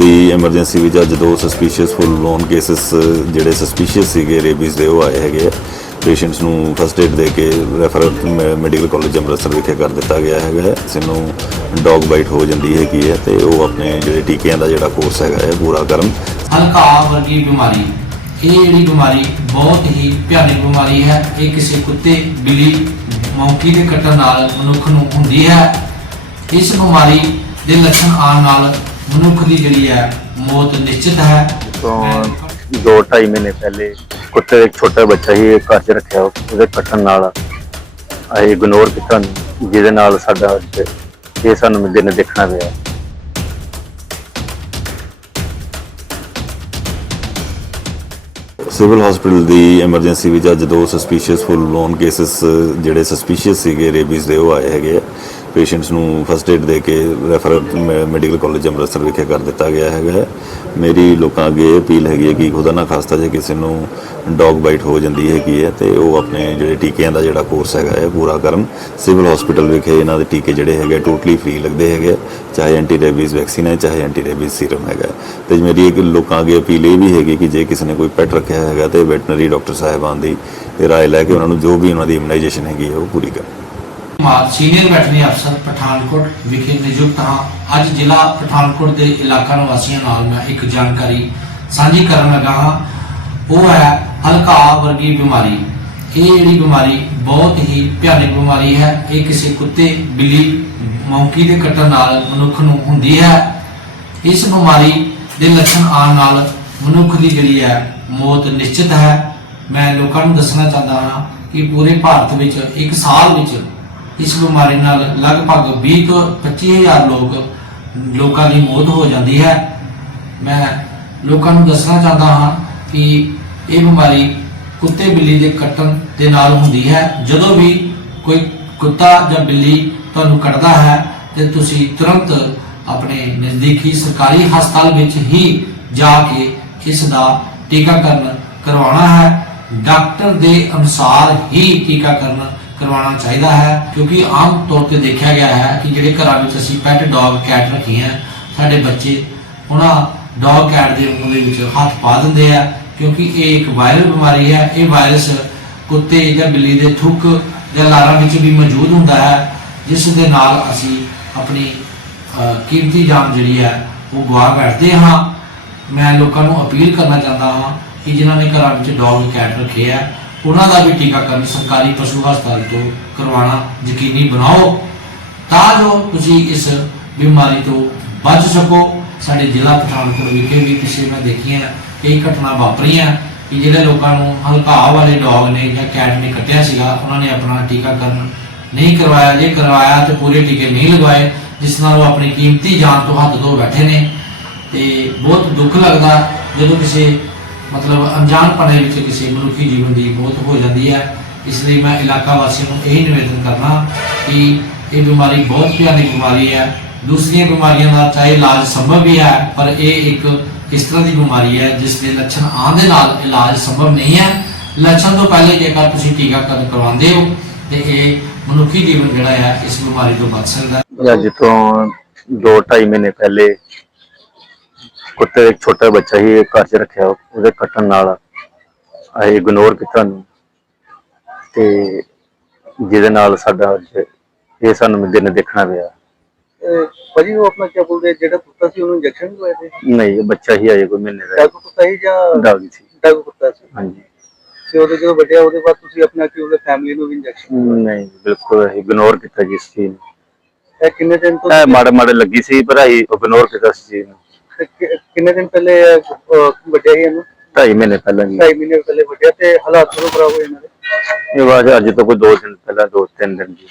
ਵੀ emergency ਵਿੱਚ ਅੱਜ ਦੋ ਸਸਪੀਸ਼ੀਅਸ ਫੁੱਲ ਬਲੋਨ ਕੇਸਸ ਜਿਹੜੇ ਸਸਪੀਸ਼ੀਅਸ ਸੀਗੇ ਰੇਬੀਜ਼ ਦੇ, ਉਹ ਆਏ ਹੈਗੇ ਆ। ਪੇਸ਼ੈਂਟਸ ਨੂੰ ਫਸਟ ਏਡ ਦੇ ਕੇ ਰੈਫਰ ਮੈਡੀਕਲ ਕਾਲਜ ਅੰਮ੍ਰਿਤਸਰ ਵਿਖੇ ਕਰ ਦਿੱਤਾ ਗਿਆ ਹੈਗਾ ਹੈ। ਇਸ ਨੂੰ ਡੌਗ ਬਾਈਟ ਹੋ ਜਾਂਦੀ ਹੈਗੀ ਹੈ ਤੇ ਉਹ ਆਪਣੇ ਜਿਹੜੇ ਟੀਕਿਆਂ ਦਾ ਜਿਹੜਾ ਕੋਰਸ ਹੈਗਾ ਹੈ ਪੂਰਾ ਕਰਨ। ਹਲਕਾ ਵਰਗੀ ਬਿਮਾਰੀ। ਇਹ ਜਿਹੜੀ ਬਿਮਾਰੀ ਬਹੁਤ ਹੀ ਭਿਆਨਕ ਬਿਮਾਰੀ ਹੈ। ਇਹ ਕਿਸੇ ਕੁੱਤੇ, ਬਿੱਲੀ, ਮੌਂਕੀ ਦੇ ਕੱਟਣ ਨਾਲ ਮਨੁੱਖ ਨੂੰ ਹੁੰਦੀ ਹੈ। ਇਸ ਬਿਮਾਰੀ ਦੇ ਲੱਛਣ ਆਉਣ ਨਾਲ ਮਨੁੱਖ ਦੀ ਜਿਹੜੀ ਹੈ ਮੌਤ ਨਿਸ਼ਚਿਤ ਹੈ। ਤੋਂ ਦੋ ਢਾਈ ਮਹੀਨੇ ਪਹਿਲੇ ਕੁੱਤੇ ਦਾ ਇੱਕ ਛੋਟਾ ਬੱਚਾ ਸੀ ਘਰ 'ਚ ਰੱਖਿਆ ਉਹਦੇ ਕੱਟਣ ਨਾਲ ਅਸੀਂ ਇਗਨੋਰ ਕੀਤਾ ਜਿਹਦੇ ਨਾਲ ਸਾਡਾ ਅੱਜ ਇਹ ਸਾਨੂੰ ਦਿਨ ਦੇਖਣਾ ਪਿਆ। ਸਿਵਲ ਹਸਪੀਟਲ ਦੀ ਐਮਰਜੈਂਸੀ ਵਿੱਚ ਅੱਜ ਦੋ ਸਸਪੀਸ਼ੀਅਸ ਫੁੱਲ ਬਲੋਨ ਕੇਸਸ ਜਿਹੜੇ ਸਸਪੀਸ਼ੀਅਸ ਸੀਗੇ ਰੇਬੀਜ਼ ਦੇ ਉਹ ਆਏ ਹੈਗੇ ਆ। ਪੇਸ਼ੈਂਟਸ ਨੂੰ ਫਸਟ ਏਡ ਦੇ ਕੇ ਰੈਫਰ ਮੈਡੀਕਲ ਕਾਲਜ ਅੰਮ੍ਰਿਤਸਰ ਵਿਖੇ ਕਰ ਦਿੱਤਾ ਗਿਆ ਹੈਗਾ ਹੈ। ਮੇਰੀ ਲੋਕਾਂ ਅੱਗੇ ਇਹ ਅਪੀਲ ਹੈਗੀ ਹੈ ਕਿ ਖੁਦਾ ਨਾ ਖਾਸਤਾ ਜੇ ਕਿਸੇ ਨੂੰ ਡੌਗ ਬਾਈਟ ਹੋ ਜਾਂਦੀ ਹੈਗੀ ਹੈ, ਤੇ ਉਹ ਆਪਣੇ ਜਿਹੜੇ ਟੀਕਿਆਂ ਦਾ ਜਿਹੜਾ ਕੋਰਸ ਹੈਗਾ ਹੈ, ਪੂਰਾ ਕਰਨ ਸਿਵਲ ਹਸਪੀਟਲ ਵਿਖੇ ਇਹਨਾਂ ਦੇ ਟੀਕੇ ਜਿਹੜੇ ਹੈਗੇ ਟੋਟਲੀ ਫ੍ਰੀ ਲੱਗਦੇ ਹੈਗੇ ਆ। ਚਾਹੇ ਐਂਟੀ ਰੇਬੀਜ਼ ਵੈਕਸੀਨ ਹੈ, ਚਾਹੇ ਐਂਟੀ ਰੇਬੀਜ਼ ਸੀਰਮ ਹੈਗਾ ਤੇ ਮੇਰੀ ਇੱਕ ਲੋਕਾਂ ਅੱਗੇ ਅਪੀਲ ਇਹ ਵੀ ਹੈਗੀ ਕਿ ਜੇ ਕਿਸੇ ਨੇ ਕੋਈ ਪੈਟ ਰੱਖਿਆ ਹੈਗਾ ਤੇ ਵੈਟਰਨਰੀ ਡਾਕਟਰ ਸਾਹਿਬਾਨ ਦੀ ਰਾਏ ਲੈ ਕੇ ਉਹਨਾਂ ਨੂੰ ਜੋ ਵੀ ਉਹਨਾਂ ਦੀ ਇਮਨਾਈਜੇਸ਼ਨ ਹੈਗੀ ਹੈ, ਉਹ ਪੂਰੀ ਕਰਨ ਮਾਰ ਸੀਨੀਅਰ ਵੈਟਰਨਰੀ ਅਫਸਰ ਪਠਾਨਕੋਟ ਵਿਖੇ ਨਿਯੁਕਤ ਹਾਂ। ਅੱਜ ਜ਼ਿਲ੍ਹਾ ਪਠਾਨਕੋਟ ਦੇ ਇਲਾਕਾ ਨਿਵਾਸੀਆਂ ਨਾਲ ਮੈਂ ਇੱਕ ਜਾਣਕਾਰੀ ਸਾਂਝੀ ਕਰਨ ਲੱਗਾ ਹਾਂ। ਉਹ ਹੈ ਹਲਕਾ ਵਰਗੀ ਬਿਮਾਰੀ। ਇਹ ਜਿਹੜੀ ਬਿਮਾਰੀ ਬਹੁਤ ਹੀ ਭਿਆਨਕ ਬਿਮਾਰੀ ਹੈ। ਇਹ ਕਿਸੇ ਕੁੱਤੇ, ਬਿੱਲੀ, ਮੌਂਕੀ ਦੇ ਕੱਟਣ ਨਾਲ ਮਨੁੱਖ ਨੂੰ ਹੁੰਦੀ ਹੈ। ਇਸ ਬਿਮਾਰੀ ਦੇ ਲੱਛਣ ਆਉਣ ਨਾਲ ਮਨੁੱਖ ਦੀ ਜਿਹੜੀ ਹੈ ਮੌਤ ਨਿਸ਼ਚਿਤ ਹੈ। ਮੈਂ ਲੋਕਾਂ ਨੂੰ ਦੱਸਣਾ ਚਾਹੁੰਦਾ ਹਾਂ ਕਿ ਪੂਰੇ ਭਾਰਤ ਵਿੱਚ ਇੱਕ ਸਾਲ ਵਿੱਚ ਇਸ ਬਿਮਾਰੀ ਨਾਲ ਲਗਭਗ 20 ਤੋਂ 25 ਹਜ਼ਾਰ ਲੋਕ, ਲੋਕਾਂ ਦੀ ਮੌਤ ਹੋ ਜਾਂਦੀ ਹੈ। ਮੈਂ ਲੋਕਾਂ ਨੂੰ ਦੱਸਣਾ ਚਾਹੁੰਦਾ ਹਾਂ ਕਿ ਇਹ ਬਿਮਾਰੀ ਕੁੱਤੇ ਬਿੱਲੀ ਦੇ ਕੱਟਣ ਦੇ ਨਾਲ ਹੁੰਦੀ ਹੈ। ਜਦੋਂ ਵੀ ਕੋਈ ਕੁੱਤਾ ਜਾਂ ਬਿੱਲੀ ਤੁਹਾਨੂੰ ਕੱਟਦਾ ਹੈ, ਤੇ ਤੁਸੀਂ ਤੁਰੰਤ ਆਪਣੇ ਨਜ਼ਦੀਕੀ ਸਰਕਾਰੀ ਹਸਪਤਾਲ ਵਿੱਚ ਹੀ ਜਾ ਕੇ ਇਸ ਦਾ ਟੀਕਾਕਰਨ ਕਰਵਾਉਣਾ ਹੈ। ਡਾਕਟਰ ਦੇ ਅਨੁਸਾਰ ਹੀ ਟੀਕਾਕਰਨ ਕਰਵਾਉਣਾ ਚਾਹੀਦਾ ਹੈ, ਕਿਉਂਕਿ ਆਮ ਤੌਰ ਤੇ ਦੇਖਿਆ ਗਿਆ ਹੈ ਕਿ ਜਿਹੜੇ ਘਰਾਂ ਵਿੱਚ ਅਸੀਂ ਪੈਟ ਡੌਗ ਕੈਟ ਰੱਖੇ ਹੈ ਸਾਡੇ ਬੱਚੇ ਉਹਨਾਂ ਡੌਗ ਕੈਟ ਦੇ ਮੂੰਹ ਦੇ ਵਿੱਚ ਹੱਥ ਪਾ ਦਿੰਦੇ ਆ, ਕਿਉਂਕਿ ਇਹ ਇੱਕ ਵਾਇਰਲ ਬਿਮਾਰੀ ਹੈ, ਇਹ ਵਾਇਰਸ ਕੁੱਤੇ ਜਾਂ ਬਿੱਲੀ ਦੇ ਥੁੱਕ ਜਾਂ ਲਾਰਾਂ ਵਿੱਚ ਵੀ ਮੌਜੂਦ ਹੁੰਦਾ ਹੈ, ਜਿਸ ਦੇ ਨਾਲ ਅਸੀਂ ਆਪਣੀ ਕੀਮਤੀ ਜਾਨ ਜਿਹੜੀ ਹੈ, ਉਹ ਗਵਾ ਬੈਠਦੇ ਹਾਂ। ਮੈਂ ਲੋਕਾਂ ਨੂੰ ਅਪੀਲ ਕਰਨਾ ਚਾਹੁੰਦਾ ਹਾਂ ਕਿ ਜਿਨ੍ਹਾਂ ਨੇ ਘਰਾਂ ਵਿੱਚ ਡੌਗ ਕੈਟ ਰੱਖੇ ਆ ਉਹਨਾਂ ਦਾ ਵੀ ਟੀਕਾਕਰਨ ਸਰਕਾਰੀ ਪਸ਼ੂ ਹਸਪਤਾਲ ਤੋਂ ਕਰਵਾਉਣਾ ਯਕੀਨੀ ਬਣਾਓ, ਤਾਂ ਜੋ ਤੁਸੀਂ ਇਸ ਬਿਮਾਰੀ ਤੋਂ ਬਚ ਸਕੋ। ਸਾਡੇ ਜ਼ਿਲ੍ਹਾ ਪਠਾਨਕੋਟ ਵਿਖੇ ਵੀ ਪਿਛੇ ਮੈਂ ਦੇਖੀਆਂ ਕਈ ਘਟਨਾ ਵਾਪਰੀਆਂ ਕਿ ਜਿਹੜੇ ਲੋਕਾਂ ਨੂੰ ਹਲਕਾ ਵਾਲੇ ਡੌਗ ਨੇ ਜਾਂ ਕੈਟ ਨੇ ਕੱਟਿਆ ਸੀਗਾ, ਉਹਨਾਂ ਨੇ ਆਪਣਾ ਟੀਕਾਕਰਨ ਨਹੀਂ ਕਰਵਾਇਆ। ਜੇ ਕਰਵਾਇਆ ਤੇ ਪੂਰੇ ਟੀਕੇ ਨਹੀਂ ਲਗਵਾਏ, ਜਿਸ ਨਾਲ ਉਹ ਆਪਣੀ ਕੀਮਤੀ ਜਾਨ ਤੋਂ ਹੱਥ ਧੋ ਬੈਠੇ ਨੇ। ਤੇ ਬਹੁਤ ਦੁੱਖ ਲੱਗਦਾ ਜਦੋਂ ਕਿਸੇ ਮਤਲਬ ਅਣਜਾਣਪਣੇ ਵਿੱਚ ਕਿਸੇ ਮਨੁੱਖੀ ਜੀਵਨ ਦੀ ਮੌਤ ਹੋ ਜਾਂਦੀ ਹੈ। ਇਸ ਲਈ ਮੈਂ ਇਲਾਕਾ ਵਾਸੀਆਂ ਨੂੰ ਇਹ ਨਿਵੇਦਨ ਕਰਨਾ ਕਿ ਇਹ ਬਿਮਾਰੀ ਬਹੁਤ ਭਿਆਨਕ ਬਿਮਾਰੀ ਹੈ। ਦੂਸਰੀਆਂ ਬਿਮਾਰੀਆਂ ਦਾ ਚਾਹੇ ਇਲਾਜ ਸੰਭਵ ਵੀ ਹੈ, ਪਰ ਇਹ ਇੱਕ ਇਸ ਤਰ੍ਹਾਂ ਦੀ ਬਿਮਾਰੀ ਹੈ ਜਿਸ ਦੇ ਲੱਛਣ ਆਉਣ ਦੇ ਨਾਲ ਇਲਾਜ ਸੰਭਵ ਨਹੀਂ ਹੈ। ਲੱਛਣ ਤੋਂ ਪਹਿਲੇ ਜੇਕਰ ਤੁਸੀਂ ਟੀਕਾਕਰਨ ਕਰਵਾਉਂਦੇ ਹੋ, ਤੇ ਇਹ ਮਨੁੱਖੀ ਜੀਵਨ ਜਿਹੜਾ ਹੈ, ਇਸ ਬਿਮਾਰੀ ਤੋਂ ਬਚ ਸਕਦਾ ਹੈ। ਅੱਜ ਤੋਂ ਦੋ ਢਾਈ ਮਹੀਨੇ ਪਹਿਲੇ ਕੁੱਤੇ ਇੱਕ ਛੋਟਾ ਬੱਚਾ ਸੀ ਘਰ 'ਚ ਰੱਖਿਆ ਉਹਦੇ ਕੱਟਣ ਨਾਲ ਅਸੀਂ ਇਗਨੋਰ ਕੀਤਾ ਉਹਨੂੰ, ਤੇ ਜਿਹਦੇ ਨਾਲ ਸਾਡਾ ਅੱਜ ਇਹ ਸਾਨੂੰ ਦਿਨ ਦੇਖਣਾ ਪਿਆ। ਅਹ ਭਾਜੀ ਉਹ ਆਪਣਾ ਕੀ ਬੋਲਦੇ ਆ, ਜਿਹੜਾ ਕੁੱਤਾ ਸੀ ਉਹਨੂੰ ਇੰਜੈਕਸ਼ਨ ਵੀ ਲਵਾਏ ਸੀ? ਨਹੀਂ ਇਹ ਬੱਚਾ ਹੀ ਆਏ ਕੋਈ ਮਹੀਨੇ ਦਾ ਡਾਕੂ ਕੁੱਤਾ ਸੀ ਜਾਂ ਡਾਗ ਸੀ। ਡਾਕੂ ਕੁੱਤਾ ਸੀ? ਹਾਂਜੀ। ਤੇ ਉਹਦੇ ਜਦੋਂ ਵੱਡਿਆ ਉਹਦੇ ਬਾਅਦ ਤੁਸੀਂ ਆਪਣਾ ਕੀ ਉਹਦੇ ਫੈਮਿਲੀ ਨੂੰ ਵੀ ਇੰਜੈਕਸ਼ਨ ਨਹੀਂ ਬਿਲਕੁਲ ਇਗਨੋਰ ਕੀਤਾ ਜਿਸ ਚੀਜ਼ ਨੂੰ। ਇਹ ਕਿੰਨੇ ਦਿਨ ਤੋਂ ਇਹ ਮਾੜੇ ਮਾੜੇ ਲੱਗੀ ਸੀ ਪਰ ਅਸੀਂ ਇਗਨੋਰ ਕੀਤਾ ਇਸ ਚੀਜ਼ ਨੂੰ। ਤੇ ਕਿ- ਕਿੰਨੇ ਦਿਨ ਪਹਿਲੇ ਅਹ, ਵੱਡਿਆ ਸੀ ਇਹਨੂੰ? ਢਾਈ ਮਹੀਨੇ ਪਹਿਲਾਂ ਜੀ। ਢਾਈ ਮਹੀਨੇ ਪਹਿਲੇ ਵੱਡਿਆ ਤੇ ਹਾਲਾਤ ਕਦੋਂ ਖਰਾਬ ਹੋਏ ਇਹਨਾਂ ਦੇ? ਇਹ ਬਾਅਦ ਅੱਜ ਤੋਂ ਕੋਈ ਦੋ ਦਿਨ ਪਹਿਲਾਂ ਦੋ ਤਿੰਨ ਦਿਨ ਜੀ।